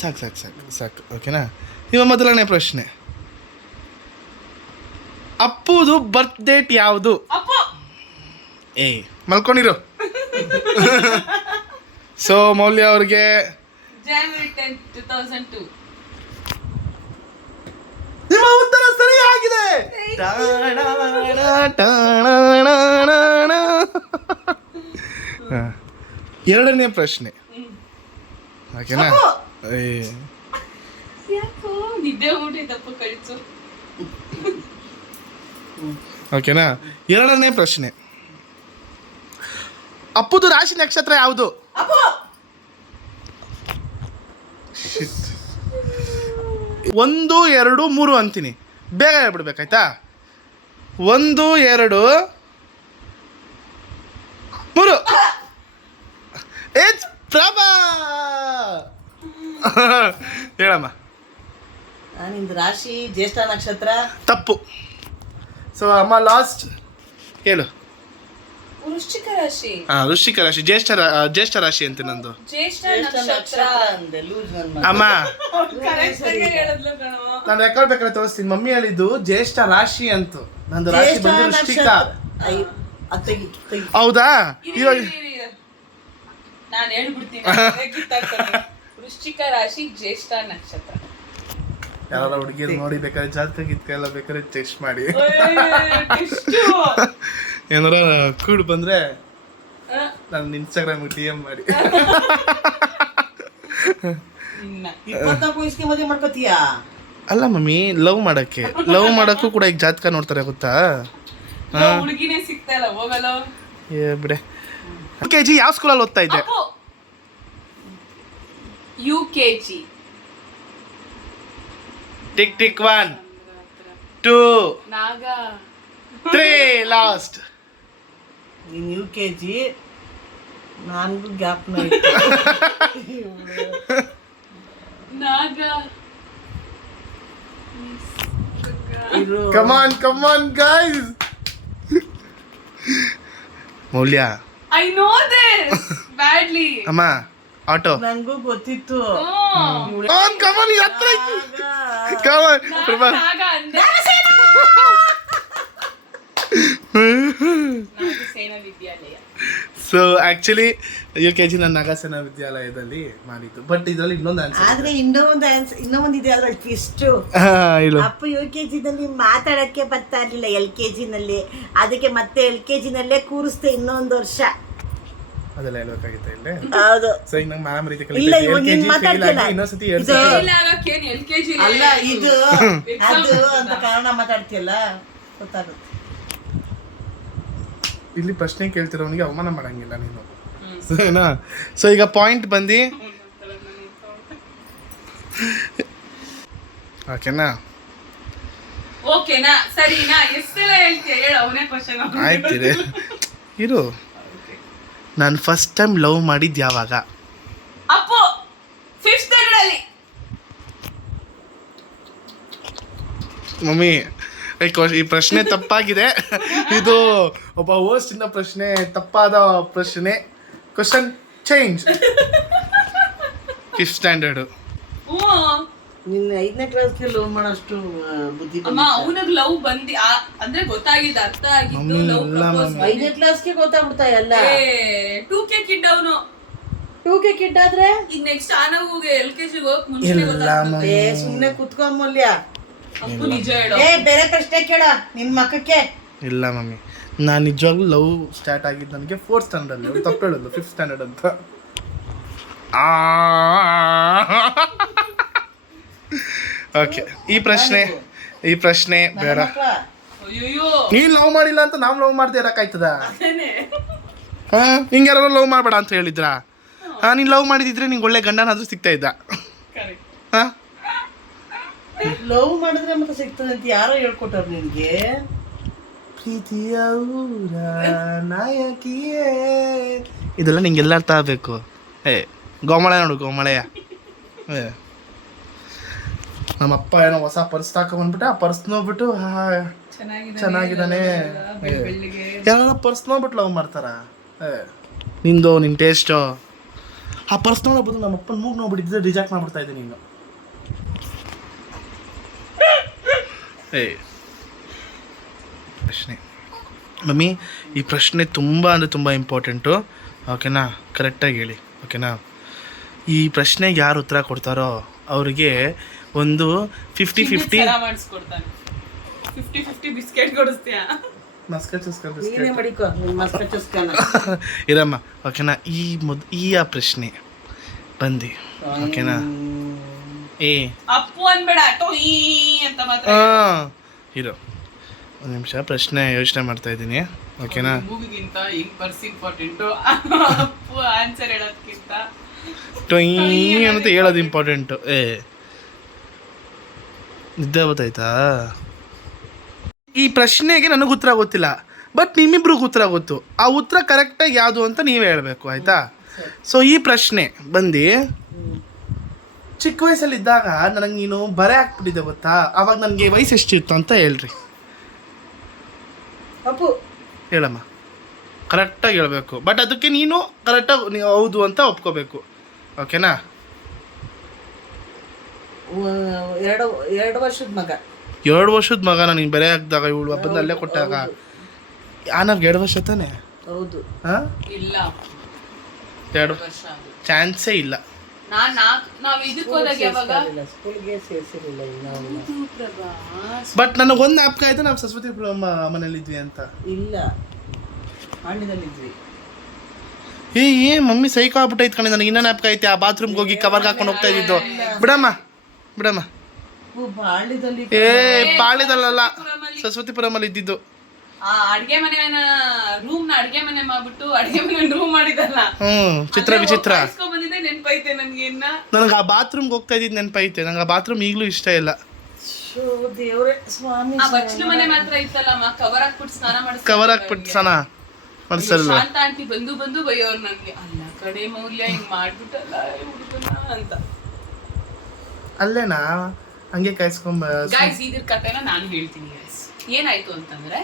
ಸಾಕು ಸಾಕು ಸಾಕು ಸಾಕು ಓಕೆನಾ? ನಿಮ್ಮ ಮೊದಲನೇ ಪ್ರಶ್ನೆ, ಅಪ್ಪುದು ಬರ್ತ್ ಡೇಟ್ ಯಾವುದು? ಮಲ್ಕೊಂಡಿರು. ಸೊ ಮೌಲ್ಯ ಅವ್ರಿಗೆ January 10, 2002. ನಿಮ್ಮ ಉತ್ತರ ಸರಿಯಾಗಿದೆ. ಎರಡನೇ ಪ್ರಶ್ನೆ, ಓಕೆನಾ? ಯಾಕೋ ನಿದ್ದೆ ಹೋಗ್ಬಿಟ್ಟಿದ್ದಪ್ಪ ಕಳಿಸು. ಓಕೆನಾ? ಎರಡನೇ ಪ್ರಶ್ನೆ, ಅಪ್ಪುದು ರಾಶಿ ನಕ್ಷತ್ರ ಯಾವುದು? 1, 2, 3 ಅಂತೀನಿ, ಬೇಗ ಹೇಳ್ಬಿಡ್ಬೇಕಾಯ್ತಾ? 1, 2, 3. ಇಟ್ಸ್ ಪ್ರಭಾ. ಹೇಳಮ್ಮ. ನಿಂದು ರಾಶಿ ಜ್ಯೇಷ್ಠ ನಕ್ಷತ್ರ. ತಪ್ಪು. ಸೊ ಅಮ್ಮ ಲಾಸ್ಟ್ ಹೇಳು. ವೃಶ್ಚಿಕ ರಾಶಿ. ವೃಶ್ಚಿಕ ರಾಶಿ, ಜ್ಯೇಷ್ಠ ರಾಶಿ ಅಂತ ನಂದು. ಜ್ಯೇಷ್ಠ ನಕ್ಷತ್ರ ಅಂದೆ ಲೂಸ್ ನನ್ನ ಅಮ್ಮ ಕರೆಕ್ಟ್ ಆಗಿ ಹೇಳಿದ್ಲು ಕಣೋ. ನಾನು ರೆಕಾರ್ಡ್ ಬೇಕಾದ್ರೆ ತೋರಿಸ್ತೀನಿ. ಮಮ್ಮಿ ಹೇಳಿದ್ದು ಜ್ಯೇಷ್ಠ ರಾಶಿ ಅಂತ, ನಂದು ರಾಶಿ ಬಂದು ವೃಶ್ಚಿಕ. ಹೌದಾ? ಇವಾಗ ನಾನು ಹೇಳ್ಬಿಡ್ತೀನಿ. ವೃಶ್ಚಿಕ ರಾಶಿ ಜ್ಯೇಷ್ಠ ನಕ್ಷತ್ರ. ಯಾರ ಹುಡುಗಿರು ನೋಡಿ ಬೇಕಾದ್ರೆ ಜಾತಕ ಗಿತ್ಕ ಎಲ್ಲ ಬೇಕಾದ್ರೆ ಟೆಸ್ಟ್ ಮಾಡಿ. ಏನಾರ ಕೂಡ್ ಬಂದ್ರೆ ನನ್ನ ಇನ್ಸ್ಟಾಗ್ರಾಮ್ DM ಮಾಡಿ. 24 ವಯಸ್ಸಿಗೆ ಮದುವೆ ಮಾಡ್ಕೋತೀಯಾ? ಅಲ್ಲ ಮಮ್ಮಿ, ಲವ್ ಮಾಡಕ್ಕೂ ಕೂಡ ಈಗ ಜಾತಕ ನೋಡ್ತಾರೆ ಗೊತ್ತಾ? ಹುಡುಗಿನೇ ಸಿಗ್ತಾ ಇಲ್ಲ, ಹೋಗಲ್ಲ. ಬಿಡೆ. KG ಯಾವ ಸ್ಕೂಲಲ್ಲಿ ಓದ್ತಾ ಇದ್ದೆ? UKG. ಟಿಕ್ ಟಿಕ್ 1 2 ನಾಗ 3 ಲಾಸ್ಟ್. ನೀನು ಯು ಕೆ ಜಿ, ನನಗೂ ಗ್ಯಾಪ್ನ Naga come on guys. Maulya I know this badly. ಅಮ್ಮ ಆಟೋ. ನನಗೂ ಗೊತ್ತಿತ್ತು. ಕಮ್ ಆನ್ ಹತ್ರ ಇತ್ತು. Come on Prabha. ನಾಗ ಅಂದೆ. Nagasena Vidyalaya. So actually U K G ನಾನು ನಾಗಸೇನಾ ವಿದ್ಯಾಲಯದಲ್ಲಿ ಮಾಡಿದ್ದು. ಬಟ್ ಇದರಲ್ಲಿ ಇನ್ನೊಂದು ಆನ್ಸರ್. ಆದ್ರೆ ಇನ್ನೊಂದು ಇದೆ ಅದ್ರಲ್ಲಿ ಟ್ವಿಸ್ಟ್. ಇಲ್ಲ ಅಪ್ಪ ಯು ಕೆ ಜಿನಲ್ಲಿ ಮಾತಾಡಕ್ಕೆ ಬರ್ತಾ ಇರ್ಲಿಲ್ಲ LKG ನಲ್ಲಿ, ಅದಕ್ಕೆ ಮತ್ತೆ LKG ನಲ್ಲೇ ಕೂರಿಸ್ತೆ ಇನ್ನೊಂದು ವರ್ಷ. ಅದೆಲ್ಲ ಹೇಳ್ಬೇಕಾಗಿತ್ತು ಇಲ್ಲೇ. ಹೌದು. ಸೊ ಈಗ ನಂಗೆ ಮ್ಯಾಮ್ ರೀತಿ ಇಲ್ಲ, ಇವಾಗ ನೀನ್ ಮಾತಾಡ್ತಿಲ್ಲ. ಇನ್ನೊಂದ್ಸತಿ ಫೇಲ್ ಆಗಕ್ಕೇನು LKG ಅಲ್ಲ ಇದು ಅದು ಅಂತ ಕಾರಣ ಮಾತಾಡ್ತಿಯಲ್ಲ, ಗೊತ್ತಾಗುತ್ತೆ. ಇಲ್ಲಿ ಪ್ರಶ್ನೆ ಕೇಳ್ತಿರೋನಿಗೆ ಅವಮಾನ ಮಾಡಂಗಿಲ್ಲ ನೀನು. ಸರಿನಾ? ಸೊ ಈಗ ಪಾಯಿಂಟ್ ಬಂದು ಓಕೆನಾ? ಓಕೆನಾ ಸರಿನಾ? ಎಷ್ಟೆಲ್ಲ ಹೇಳ್ತೀಯ ಹೇಳು, ಅವನೇ ಕ್ವಶನ್. ಆಯ್ತಿದೆ ಇರು. ನಾನು ಫಸ್ಟ್ ಟೈಮ್ ಲವ್ ಮಾಡಿದ್ದು ಯಾವಾಗ? ಅಪ್ಪು 5th ಸ್ಟ್ಯಾಂಡರ್ಡ್ ಅಲ್ಲಿ. ಮಮ್ಮಿ ಈ ಪ್ರಶ್ನೆ ತಪ್ಪಾಗಿದೆ. ಇದು ಒಬ್ಬ ಹೋಸ್ಟಿನ ಪ್ರಶ್ನೆ, ತಪ್ಪಾದ ಪ್ರಶ್ನೆ. Question change. 5th standard. ನಿನ್ನ 5ನೇ ಕ್ಲಾಸ್ಗೆ ಲವ್ ಮಾಡೋಷ್ಟು ಬುದ್ಧಿ ಅಮ್ಮ ಅವನಿಗೆ ಲವ್ ಬಂದಿ ಅಂದ್ರೆ ಗೊತ್ತಾಗಿದ್ದ, ಅರ್ಥ ಆಗಿದ್ದು ಲವ್ ಪ್ರಪೋಸ್. 5ನೇ ಕ್ಲಾಸ್ಗೆ ಗೊತ್ತಾಗ್ಬಿಡ್ತಾ ಎಲ್ಲ. 2K ಕಿಡ್ ಅವನು. 2K ಕಿಡ್ ಆದ್ರೆ ಈಗ ನೆಕ್ಸ್ಟ್ ಆನವ್ಗೆ LKG ಹೋಗಕ್ ಮುಂಚೆ ಇಲ್ಲ ಗೊತ್ತಾಗ್ತದೆ. ಸುಮ್ನೆ ಕುತ್ಕೊಂಬಲ್ಯ. ಅಪ್ಪು ನಿಜ ಹೇಳು. ಬೇರೆ ಪ್ರಶ್ನೆ ಕೇಳ ನಿನ್ ಮಕ್ಕಕ್ಕೆ. ಇಲ್ಲ ಮಮ್ಮಿ, ನಾನು ನಿಜವಾಗ್ಲೂ ಲವ್ ಸ್ಟಾರ್ಟ್ ಆಗಿದ್ದು ನನಗೆ 4th ಸ್ಟ್ಯಾಂಡರ್ಡ್ ಅಲ್ಲಿ. ತಪ್ಪು ಹೇಳೋದು 5th ಸ್ಟ್ಯಾಂಡರ್ಡ್ ಅಂತ. ಓಕೆ, ಈ ಪ್ರಶ್ನೆ ಬೇಡ. ಅಯ್ಯೋ ನೀನ್ ಲವ್ ಮಾಡಿಲ್ಲ ಅಂತ ನಾವು ಲವ್ ಮಾಡ್ದೆ ಇರಕ್ಕಾಯ್ತದ? ಅದೇನೆ. ಹಾ, ಹಿಂಗೆ ಯಾರು ಲವ್ ಮಾಡಬೇಡ ಅಂತ ಹೇಳಿದ್ರಾ? ಹಾ, ನೀನ್ ಲವ್ ಮಾಡಿದಿದ್ರೆ ನಿಂಗೆ ಒಳ್ಳೆ ಗಂಡನಾದ್ರೂ ಸಿಗ್ತಾ ಇದ್ದ. ಕರೆಕ್ಟ್. ಹಾ, ಲವ್ ಮಾಡಿದ್ರೆ ಮತ್ತೆ ಸಿಗ್ತದೆ ಅಂತ ಯಾರೋ ಹೇಳ್ಕೊಟ್ಟಾರ ನಿನ್ಗೆ? ಪ್ರೀತಿಯ ಊರ ನಾಯಕಿಯೇ. ಇದೆಲ್ಲ ನಿಂಗೆಲ್ಲ ಅರ್ಥ ಆಗಬೇಕು. ಗೋಮಳೆ ನೋಡು, ಗೋಮಳೆಯ. ನಮ್ಮಪ್ಪ ಏನೋ ಹೊಸ ಪರ್ಸ್ ತಗೊಂಡ್ಬಿಟ್ಟು ಆ ಪರ್ಸ್ ನೋಡ್ಬಿಟ್ಟು ಚೆನ್ನಾಗಿದ್ದಾನೆ ಯಾರ ಪರ್ಸ್ ನೋಡ್ಬಿಟ್ಟು ಲವ್ ಮಾಡ್ತಾರ? ನಿಂದು ನಿನ್ನ ಟೇಸ್ಟು. ಆ ಪರ್ಸ್ ನೋಡ್ಬೋದು, ನಮ್ಮಪ್ಪನ ಮೂಗ್ ನೋಡ್ಬಿಟ್ಟಿದ್ರೆ ರಿಜೆಕ್ಟ್ ಮಾಡ್ಬಿಡ್ತಾ ಇದ್ದೀನಿ ನೀನು. ಪ್ರಶ್ನೆ ಮಮ್ಮಿ, ಈ ಪ್ರಶ್ನೆ ತುಂಬ ಅಂದರೆ ತುಂಬ ಇಂಪಾರ್ಟೆಂಟು. ಓಕೆನಾ? ಕರೆಕ್ಟಾಗಿ ಹೇಳಿ. ಓಕೆನಾ? ಈ ಪ್ರಶ್ನೆಗೆ ಯಾರು ಉತ್ತರ ಕೊಡ್ತಾರೋ ಅವ್ರಿಗೆ ಒಂದು 50-50 ಮಾಡಿಸ್ಕೊಡ್ತಾನೆ. 50-50 ಬಿಸ್ಕೆಟ್ ಕೊಡಿಸ್ತೀಯಾ? ಇರಮ್ಮ. ಓಕೆನಾ? ಈ ಪ್ರಶ್ನೆ ಬಂದು ಓಕೆನಾ? ಅಪ್ಪು ಅನ್ಬೇಡ ಅಂತ ಮಾತ್ರ. ಇರೋ ಒಂದು ನಿಮಿಷ, ಪ್ರಶ್ನೆ ಯೋಚನೆ ಮಾಡ್ತಾ ಇದ್ದೀನಿ. ಓಕೆನಾ? ಮೂವಿಗಿಂತ ಈಗ ಪರ್ಸ್ ಇಂಪಾರ್ಟೆಂಟು, ಅಪ್ಪು ಆನ್ಸರ್ ಹೇಳೋದಕ್ಕಿಂತ ಟೊಯ್ ಅಂತ ಹೇಳೋದು ಇಂಪಾರ್ಟೆಂಟು. ನಿದ್ದೆ ಗೊತ್ತಾಯ್ತಾ? ಈ ಪ್ರಶ್ನೆಗೆ ನನಗೆ ಉತ್ತರ ಗೊತ್ತಿಲ್ಲ, ಬಟ್ ನಿಮ್ಮಿಬ್ರಿಗೂ ಉತ್ತರ ಗೊತ್ತು. ಆ ಉತ್ತರ ಕರೆಕ್ಟಾಗಿ ಯಾವುದು ಅಂತ ನೀವೇ ಹೇಳಬೇಕು, ಆಯಿತಾ? ಸೊ ಈ ಪ್ರಶ್ನೆ ಬಂದು ಚಿಕ್ಕ ವಯಸ್ಸಲ್ಲಿದ್ದಾಗ ನನಗೆ ನೀನು ಬರೆ ಹಾಕ್ಬಿಟ್ಟಿದ್ದೆ ಗೊತ್ತಾ? ಆವಾಗ ನನಗೆ ವಯಸ್ಸು ಎಷ್ಟಿತ್ತು ಅಂತ ಹೇಳ್ರಿ. ಅಪ್ಪು ಹೇಳಮ್ಮ, ಕರೆಕ್ಟಾಗಿ ಹೇಳಬೇಕು. ಬಟ್ ಅದಕ್ಕೆ ನೀನು ಕರೆಕ್ಟಾಗಿ ಹೌದು ಅಂತ ಒಪ್ಕೋಬೇಕು. ಓಕೆನಾ? 2 ವರ್ಷದ ಮಗ. 2 ವರ್ಷದ ಮಗನ ನೀನು ಬರೆ ಹಾಕಿದಾಗ ಇವಳು ಹಬ್ಬದ ಅಲ್ಲೇ ಕೊಟ್ಟಾಗ ನಮ್ಗೆ 2 ವರ್ಷ ತಾನೆ? ಹೌದು. ಹಾಂ, ಇಲ್ಲ 2 ವರ್ಷ ಚಾನ್ಸೇ ಇಲ್ಲ. ನಾವು ಇದಕ್ಕೆ ಹೋದಾಗ ಯಾವಾಗ ಸ್ಕೂಲ್ಗೆ ಸೇರಿಸಿರಲಿಲ್ಲ ಬಟ್ ನನಗೊಂದು ಜ್ಞಾಪಕ ಆಯ್ತು, ನಾವು ಸರಸ್ವತಿ ಮನೇಲಿದ್ವಿ ಅಂತ. ಇಲ್ಲ, ಹಣ್ಣಿನಲ್ಲಿದ್ವಿ. ಮಮ್ಮಿ ಸೈಕೋ ಆಗ್ಬಿಟ್ಟು ಐತ್ಕೊಂಡು ನನಗೆ ಇನ್ನೂ ಜ್ಞಾಪಕ ಐತೆ. ಆ ಬಾತ್ರೂಮ್ಗೆ ಹೋಗಿ ಕವರ್ಗೆ ಹಾಕೊಂಡು ಹೋಗ್ತಾ ಇದ್ದಿದ್ದು. ಬಿಡಮ್ಮ. ಪಾಳ್ಯದಲ್ಲ, ಸರಸ್ವತಿಪುರಮಲ್ಲಿ ಇದ್ದಿದ್ದು. ಅಡ್ಗೆ ಮನೆ ರೂಮ್ ನ ಅಡ್ಗೆ ಮನೆ ಮಾಡ್ಬಿಟ್ಟು ಅಡ್ಗೆ ಮನೆ ರೂಮ್ ಮಾಡಿದಲ್ಲ. ಚಿತ್ರ ವಿಚಿತ್ರ ಬಂದಿದ್ದೆ ನೆನಪೈತೆ ನನ್ಗೆ. ನನಗೆ ಆ ಬಾತ್ರೂಮ್ಗೆ ಹೋಗ್ತಾ ಇದ್ದಿದ್ದು ನೆನಪೈತೆ. ನಂಗೆ ಆ ಬಾತ್ರೂಮ್ ಈಗಲೂ ಇಷ್ಟ ಇಲ್ಲ. ದೇವ್ರೆ ಸ್ವಾಮಿ ಆ ಬಚ್ಚಲು ಮನೆ ಮಾತ್ರ ಇತ್ತಲ್ಲಮ್ಮ, ಕವರ್ ಹಾಕ್ಬಿಟ್ಟು ಸ್ನಾನ ಮಾಡಿಸ್ ಕವರ್ ಹಾಕ್ಬಿಟ್ಟು ಸನ ಮಾಡಿಸಲ್ವ? ಶಾಂತ ಆಂಟಿ ಬಂದು ಬಂದು ಬೈಯೋರು ನನ್ಗೆ, ಅಲ್ಲ ಕಡೆ ಮೌಲ್ಯ ಹಿಂಗ್ ಮಾಡ್ಬಿಟ್ಟಲ್ಲ ಹುಡುಗನ ಅಂತ. ಅಲ್ಲೇನಾ ಹಂಗೆ ಕಾಯಿಸ್ಕೊಂಬ. ಗೈಸ್ ಇದ್ರ ಕಥೆನ ನಾನು ಹೇಳ್ತೀನಿ ಗೈಸ್. ಏನಾಯ್ತು ಅಂತಂದ್ರೆ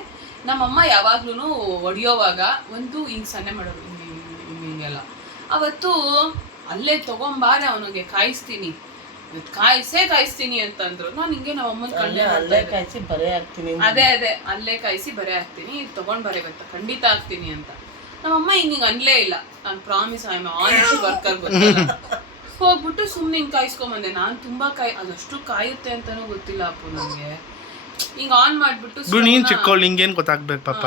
ನಮ್ಮಮ್ಮ ಯಾವಾಗ್ಲೂ ಹೊಡಿಯೋವಾಗ ಒಂದು ಹಿಂಗ್ ಸನ್ನೆ ಮಾಡೋರು ಹಿಂಗೆಲ್ಲ. ಅವತ್ತು ಅಲ್ಲೇ ತಗೊಂಬಾರೆ ಅವನಿಗೆ ಕಾಯಿಸ್ತೀನಿ, ಕಾಯಿಸ್ತೀನಿ ಅಂತಂದ್ರು. ನಾನು ಹಿಂಗೆ ನಮ್ಮ ಅಮ್ಮನ ಕಣ್ಣೆ ಅಲ್ಲೇ ಕಾಯಿಸಿ ಬರೇ ಹಾಕ್ತೀನಿ. ಅದೇ ಅಲ್ಲೇ ಕಾಯಿಸಿ ಬರೇ ಹಾಕ್ತೀನಿ, ತಗೊಂಡ್ ಬರೇ ಗೊತ್ತಾ ಖಂಡಿತ ಹಾಕ್ತೀನಿ ಅಂತ. ನಮ್ಮಮ್ಮ ಹಿಂಗ ಅನ್ಲೇ ಇಲ್ಲ. ನಾನು promise I am honest worker ಗೊತ್ತಿಲ್ಲ. ಹೋಗ್ಬಿಟ್ಟು ಸುಮ್ನೆ ಹಿಂಗ್ ಕಾಯಿಸ್ಕೊಂಬಂದೆ. ನಾನು ತುಂಬಾ ಅದಷ್ಟು ಕಾಯುತ್ತೆ ಅಂತಾನೂ ಗೊತ್ತಿಲ್ಲ ಅಪ್ಪು ನನ್ಗೆ. ಹಿಂಗ ಆನ್ ಮಾಡ್ಬಿಟ್ಟು ನೀನ್ ಚಿಕ್ಕೋಳು ನಿಂಗೇನ್ ಗೊತ್ತಾಗ್ಬೇಕು ಪಾಪ,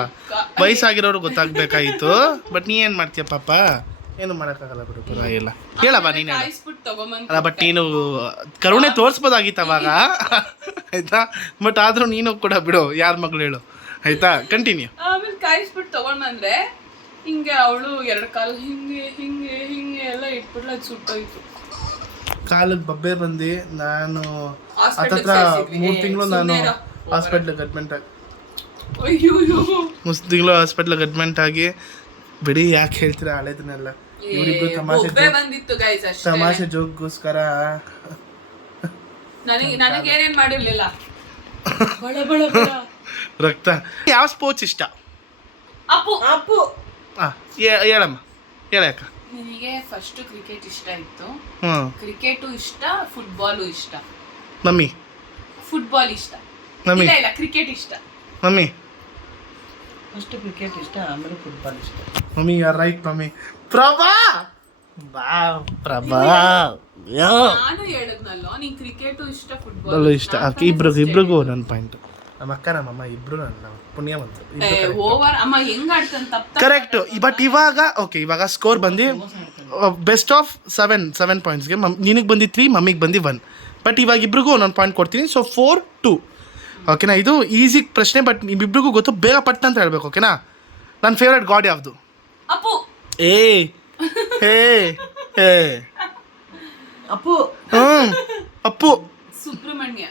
ವಯಸ್ಸಾಗಿರೋರು ಗೊತ್ತಾಗ್ಬೇಕಾಯ್ತು. ಬಟ್ ನೀ ಏನ್ ಮಾಡ್ತೀಯ ಪಾಪ, ಏನು ಮಾಡಕ್ಕಾಗಲ್ಲ ಬಿಡು. ಪುರ ಇಲ್ಲ ಹೇಳಪ್ಪ ನೀನು. ಕಾಯಿಸ್ಬಿಟ್ಟು ತಗೊಂಬಂದ್ ಅಲ್ಲ ಬಟ್ ನೀನು ಕರುಣೆ ತೋರಿಸ್ಬೋದಾಗಿತ್ತು ಅವಾಗ, ಆಯ್ತಾ? ಬಟ್ ಆದ್ರೂ ನೀನು ಕೂಡ ಬಿಡು, ಯಾರ ಮಗಳು ಹೇಳು, ಆಯ್ತಾ? ಕಂಟಿನ್ಯೂ. ಆಮೇಲೆ ಕಾಯಿಸ್ಬಿಟ್ಟು ತಗೊಂಡ್ ಬಂದ್ರೆ ಹಿಂಗೆ ಅವಳು ಎರಡು ಕಾಲು ಹಿಂಗೆ ಹಿಂಗೆ ಹಿಂಗೆ ಎಲ್ಲ ಇಟ್ಬಿಟ್ಲು. ಅದು ಸುಟ್ಟೋಯ್ತು. ಕಾಲಿಗೆ ಬಬ್ಬೆ ಬಂದು ನಾನು Hospital ಹತ್ತತ್ರ ಸೇರ್ಸಿದ್ವಿ. 3 ತಿಂಗಳು ನಾನು ಸುಮ್ನೆ ಹಾಸ್ಪಿಟ್ಲಿಗೆ ಅಡ್ಮಿಂಟ್ ಆಗಿ ಅಯ್ಯೋ 3 ತಿಂಗಳು ಹಾಸ್ಪಿಟ್ಲಿಗೆ ಅಡ್ಮಿಂಟ್ ಆಗಿ. ಬಿಡಿ ಯಾಕೆ ಹೇಳ್ತೀರಾ ಹಳೆದನ್ನೆಲ್ಲ. ಇವರಿಬ್ರು ಬಂದಿತ್ತು ಗೈಸ್ ಅಷ್ಟೇ. ತಮಾಷೆ ಜೋಕ್ಗೋಸ್ಕರ ನನಗೆ ಏನೇನ್ ಮಾಡಿರ್ಲಿಲ್ಲ. ಬಳ ಬಳ ಬಳ. ರಕ್ತ. ಯಾವ ಸ್ಪೋರ್ಟ್ಸ್ ಇಷ್ಟ? ಅಪ್ಪು ಅಪ್ಪು ಹೇಳಮ್ಮ, ಹೇಳಕ್ಕ. ನನಗೆ ಫಸ್ಟ್ ಕ್ರಿಕೆಟ್ ಇಷ್ಟ ಇತ್ತು. ಹ್ಞೂ. ಕ್ರಿಕೆಟು ಇಷ್ಟ, ಫುಟ್ಬಾಲು ಇಷ್ಟ. ಮಮ್ಮಿ ಫುಟ್ಬಾಲ್ ಇಷ್ಟ. ಮಮ್ಮಿ ಇಲ್ಲ ಕ್ರಿಕೆಟ್ ಇಷ್ಟ. ಮಮ್ಮಿ ಫಸ್ಟ್ ಕ್ರಿಕೆಟ್ ಇಷ್ಟ, ಆಮೇಲೆ ಫುಟ್ಬಾಲ್ ಇಷ್ಟ. ಮಮ್ಮಿ ಯಾರ್ ರೈಟ್ ಮಮ್ಮಿ. ಪ್ರಭಾ ಪ್ರಭಾ ನಾನು ಹೇಳಿದ್ನಲ್ಲ ನೀನ್ ಕ್ರಿಕೆಟು ಇಷ್ಟ, ಫುಟ್ಬಾಲ್ ಇಷ್ಟ. ಇಬ್ರಿಗೂ ನನ್ನ ಪಾಯಿಂಟ್. ನಮ್ಮ ಅಕ್ಕ ನಮ್ಮಮ್ಮ ಇಬ್ರು ನನ್ನ ಪುಣ್ಯವಂತರು. ಓವರ್ ಅಮ್ಮ ಹೆಂಗ್ ಆಡ್ತಾನೆ ಕರೆಕ್ಟ್. ಬಟ್ ಇವಾಗ ಓಕೆ, ಇವಾಗ ಸ್ಕೋರ್ ಬಂದು ಬೆಸ್ಟ್ ಆಫ್ 7 ಪಾಯಿಂಟ್ಸ್ಗೆ. ನಿನಗೆ ಬಂದು 3, ಮಮ್ಮಿಗೆ ಬಂದು 1. ಬಟ್ ಇವಾಗ ಇಬ್ರಿಗೂ ಒಂದೊಂದು ಪಾಯಿಂಟ್ ಕೊಡ್ತೀನಿ. ಸೊ 4-2 ಓಕೆನಾ? ಇದು ಈಸಿ ಪ್ರಶ್ನೆ, ಬಟ್ ನಿಮ್ಮಿಬ್ರಿಗೂ ಗೊತ್ತು. ಬೇಗ ಪಟ್ಟ ಅಂತ ಹೇಳ್ಬೇಕು, ಓಕೆನಾ? ನನ್ನ ಫೇವ್ರೆಟ್ ಗಾಡ್ ಯಾವುದು? ಅಪ್ಪು. ಏ ಹೇ ಹೇ ಅಪ್ಪು. ಅಪ್ಪು. ಸುಬ್ರಹ್ಮಣ್ಯ.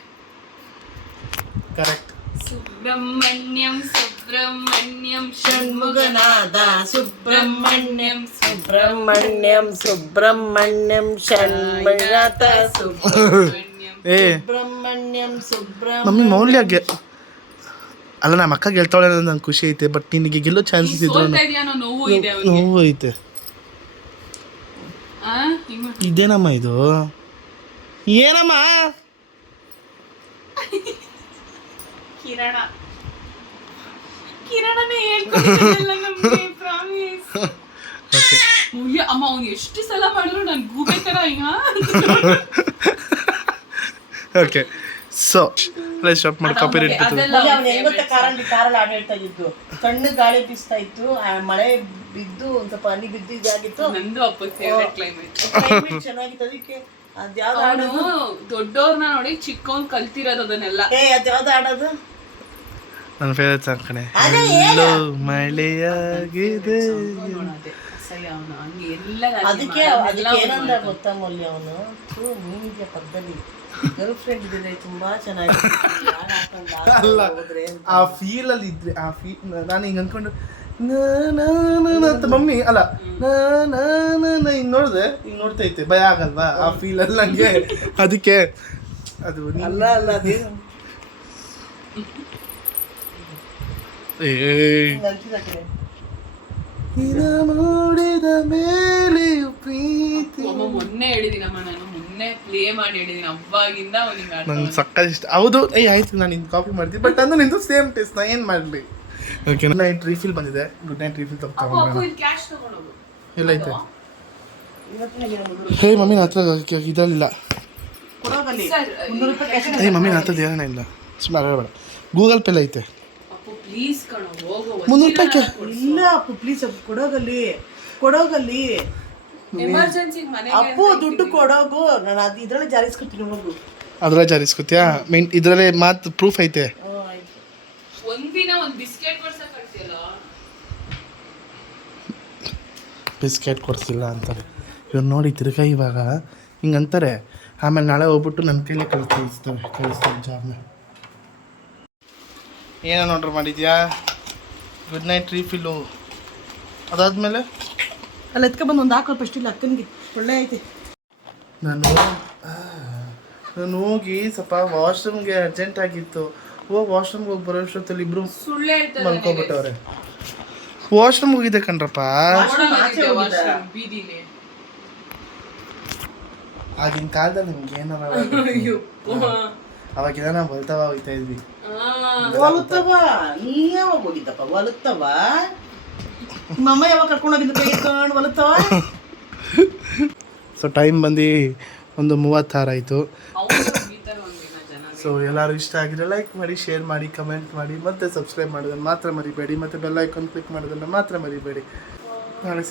ಕರೆಕ್ಟ್. ಸುಬ್ರಹ್ಮಣ್ಯಂ ಸುಬ್ರಹ್ಮಣ್ಯಂ ಷಣ್ಮುಗನಾದ ಸುಬ್ರಹ್ಮಣ್ಯಂ ಸುಬ್ರಹ್ಮಣ್ಯಂ ಸುಬ್ರಹ್ಮಣ್ಯಂ ಷಣ್ಮುಗನಾದ ಸುಬ್ರಹ್ಮಣ್ಯಂ ಏ ಸುಬ್ರಹ್ಮಣ್ಯಂ ಮಮ್ಮಿ ಮೌಲ್ಯ ಅಲ್ಲ, ನಮ್ಮ ಅಕ್ಕ ಗೆಲ್ತಾಳೆ ಅನ್ನೋದು ನಂಗೆ ಖುಷಿ ಐತೆ. ಬಟ್ ನಿನಗೆ ಗೆಲ್ಲೋ ಚಾನ್ಸಸ್ ಇದ್ರು ನೋವು ಇದೆ ಅವ್ನಿಗೆ. ನೋವು ಐತೆ. ಇದೇನಮ್ಮ ಇದು? ಏನಮ್ಮ? ಕಿರಣನೇ ಹೇಳ್ಕೊಟ್ಟಿಲ್ಲ ನಮ್ಗೆ ಪ್ರಾಮಿಸ್. ಓಕೆ ಮೂಲ್ಯ ಅಮ್ಮ ಅವ್ನು ಎಷ್ಟು ಸಲ ಮಾಡಿದ್ರು ನನ್ ಗೂಬೆ ತರ ಈಗ. ಓಕೆ ಸೊ ಸ್ಟಾಪ್ ಮಾಡಿ ಕಾಪಿರೈಟ್ ಕಾರಲ್ಲಿ ಆಡಳ್ತಾ ಇದ್ದು, ಸಣ್ಣ ಗಾಳಿ ಬೀಸ್ತಾ ಇತ್ತು, ಮಳೆ ಬಿದ್ದು ಒಂದ್ ಸ್ವಲ್ಪ ಹನಿ ಬಿದ್ದು ಇದಾಗಿತ್ತು. ನಂದು ಅಪ್ಪ ಫೇವ್ರೆಟ್ ಕ್ಲೈಮೇಟ್ ಚೆನ್ನಾಗಿತ್ತು. ಅದಕ್ಕೆ ಅವನು ದೊಡ್ಡವ್ರನ್ನ ನೋಡಿ ಚಿಕ್ಕವನ್ ಕಲ್ತಿರೋದು ಅದನ್ನೆಲ್ಲ. ಅದ್ಯಾವ್ದು ಆಡೋದು? ನನ್ನ ಫೇವ್ರೆಟ್ ಸಾಂಗ್ ಕಣೆ. ಎಲ್ಲೋ ಮಳೆಯಾಗಿದೆ. ಅದಕ್ಕೆ ಏನಂದ ಗೊತ್ತಾ ಮೌಲ್ಯ, ಅವನು ನೀನಿಗೆ ಪಕ್ಕದಲ್ಲಿ ಗರ್ಲ್ ಫ್ರೆಂಡ್ ಇದ್ರೆ ತುಂಬಾ ಚೆನ್ನಾಗಿ ಅಲ್ಲ, ಆ ಫೀಲ್ ಅಲ್ಲಿ ಇದ್ರೆ ಆ ಫೀಲ್ ನಾನು ಹಿಂಗೆ ಅನ್ಕೊಂಡು ಅಂತ ಮಮ್ಮಿ ಅಲ್ಲ ಹಿಂಗೆ ನೋಡಿದೆ, ಹಿಂಗೆ ನೋಡ್ತಾ ಇತ್ತೆ, ಭಯ ಆಗಲ್ವಾ ಆ ಫೀಲ್ ಅಲ್ಲಿ ನಂಗೆ. ಅದಕ್ಕೆ ಅದು ಅಲ್ಲ ಅಲ್ಲ ಅದೇನು ನೋಡಿದ ಮೇಲೆ ಪ್ರೀತಿ. ಮೊನ್ನೆ ಹೇಳಿದೀನಮ್ಮ, ನಾನು ಮೊನ್ನೆ ಪ್ಲೇ ಮಾಡಿ ಹೇಳಿದೀನಿ. ಅವಾಗಿಂದ ನಂಗೆ ಸಕ್ಕ ಇಷ್ಟ. ಹೌದು, ಆಯ್ತು ನಾನು ನಿಂದು ಕಾಪಿ ಮಾಡ್ತೀನಿ. ಬಟ್ ಅಂದ್ರೆ ನಿಂದು ಸೇಮ್ ಟೇಸ್ಟ್, ನಾ ಏನು ಮಾಡಲಿ. ಓಕೆ, ಗುಡ್ ನೈಟ್ ರೀಫಿಲ್ ಬಂದಿದೆ. ಗುಡ್ ನೈಟ್ ರೀಫಿಲ್ ತಗೊಂಡು ಎಲ್ಲ ಐತೆ. ಹೇ ಮಮ್ಮಿ ನನ್ನ ಹತ್ರ ಇದರಲ್ಲಿಲ್ಲ. ಏ ಮಮ್ಮಿ ನನ್ನ ಹತ್ರ ಏನೋ ಇಲ್ಲ, ಸುಮ್ಮನೆ ಬೇಡ. ಗೂಗಲ್ ಪೇಲ್ ಐತೆ. 300 ರೂಪಾಯಿಗೆ ಇಲ್ಲ ಅಪ್ಪು, ಪ್ಲೀಸ್ ಅಪ್ಪು ಕೊಡೋಗಲ್ಲಿ ಎಮರ್ಜೆನ್ಸಿ ಅಪ್ಪು ದುಡ್ಡು ಕೊಡೋಗು. ನಾನು ಅದು ಇದ್ರಲ್ಲಿ ಜಾರಿಸ್ಕೊತೀನಿ ಹೋಗು. ಅದ್ರಲ್ಲಿ ಜಾರಿಸ್ಕೊತೀಯಾ? ಇದರಲ್ಲೇ ಮಾತು ಪ್ರೂಫ್ ಐತೆ. ಒಂದಿನ ಒಂದು ಬಿಸ್ಕೆಟ್ ಕೊಡ್ಸಕ್ ಆಗ್ತಿಲ್ಲ. ಬಿಸ್ಕೆಟ್ ಕೊಡ್ಸಿಲ್ಲ ಅಂತಾರೆ ಇವ್ರು ನೋಡಿ. ತಿರ್ಗಾ ಇವಾಗ ಹಿಂಗೆ ಅಂತಾರೆ, ಆಮೇಲೆ ನಾಳೆ ಹೋಗ್ಬಿಟ್ಟು ನನ್ನ ಕೈಲೇ ಕಳಿಸ್ತಾರೆ ಜಾಬ್ನ. ಏನೇನು ಆರ್ಡ್ರ್ ಮಾಡಿದ್ಯಾ? Good night refill. ಅದಾದಮೇಲೆ ಅಲ್ಲಿ ಎತ್ಕೊಬಂದು ಒಂದು ಹಾಕೋ ಫಸ್ಟ್ ಇಲ್ಲ ಅಕ್ಕನಿಗೆ ಒಳ್ಳೆ ಐತೆ. ನಾನು ಹೋಗಿ ಸ್ವಲ್ಪ ವಾಶ್ರೂಮ್ಗೆ ಅರ್ಜೆಂಟ್ ಆಗಿತ್ತು. ವಾಶ್ರೂಮ್ಗೆ ಹೋಗಿ ಬರೋ ಅಷ್ಟೊತ್ತಲ್ಲಿ ಇಬ್ರು ಸುಳ್ಳು ಹೇಳ್ತಾರೆ ಮಲ್ಕೊಬಿಟ್ಟವ್ರೆ. ವಾಶ್ರೂಮ್ ಹೋಗಿದ್ದೆ ಕಣ್ರಪ್ಪ. ಬೀದಿಲಿ ಆಗಿನ ಕಾಲದಲ್ಲಿ ನಿಮ್ಗೆ ಏನಾರ ಅವಾಗಿನ ನಾವು ಹೊಲ್ತವ ಹೋಗ್ತಾ ಇದ್ವಿ. ಹೊಲುತ್ತವ ನೀ ಯಾವಾಗ ಹೋಗಿದ್ದಪ್ಪ ಹೊಲುತ್ತವ? ನಮ್ಮ ಯಾವಾಗ ಕರ್ಕೊಂಡು ಹೋಗಿದ್ದ ಕೈ ಇಟ್ಕೊಂಡು ಹೊಲುತ್ತವ? ಸೊ ಟೈಮ್ ಬಂದು 1:36 ಆಯಿತು. ಸೊ ಎಲ್ಲರೂ ಇಷ್ಟ ಆಗಿದ್ರೆ ಲೈಕ್ ಮಾಡಿ, ಶೇರ್ ಮಾಡಿ, ಕಮೆಂಟ್ ಮಾಡಿ, ಮತ್ತೆ ಸಬ್ಸ್ಕ್ರೈಬ್ ಮಾಡೋದನ್ನು ಮಾತ್ರ ಮರಿಬೇಡಿ, ಮತ್ತು ಬೆಲ್ ಐಕಾನ್ ಕ್ಲಿಕ್ ಮಾಡೋದನ್ನು ಮಾತ್ರ ಮರಿಬೇಡಿ. ನಾಳೆ